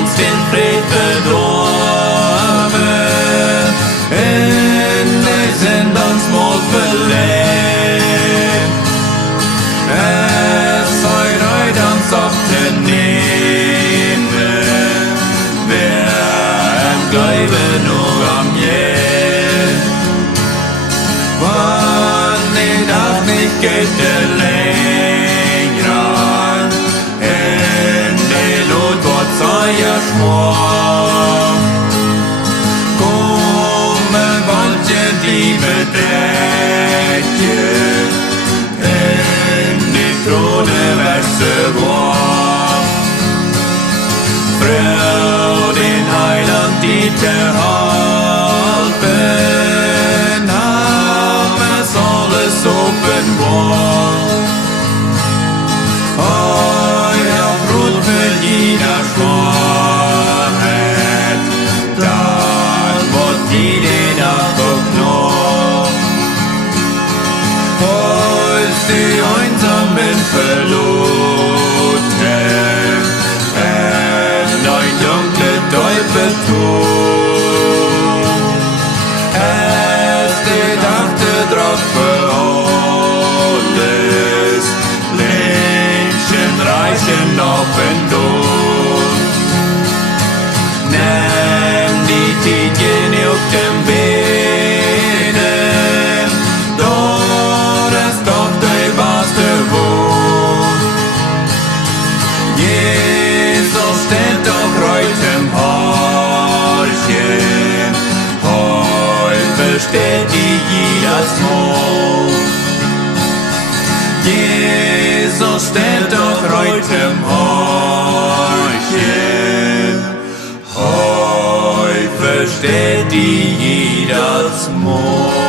uns den Fried verdorben, endlich sind uns Mut verlehnt. Es soll heut uns auf den nehmen, wer im Glaube nur am je. Wann die Nacht nicht geht, der Lenkrad, in die Lot wird Säuer schmor. Kommen wollte die Bedecke, in die Throne Wäsche war. Frau den Heiland, die te halten, haben es alles open war. Euer Brot für jeder Schwarzheit, dann wird jede Nacht auch noch. Als die Einsamen verloren, ein dunkle Teufel tun. Es gedachte drauf für alles, Menschen reichen auf und durch. Nimm die Tietjen auf dem Benen, dort ist doch die beste Wohl. Jesus steht doch heut im Horchen, heut versteht die jedes Mal. Jesus steht doch heut im Horchen, heut versteht die jedes Mal.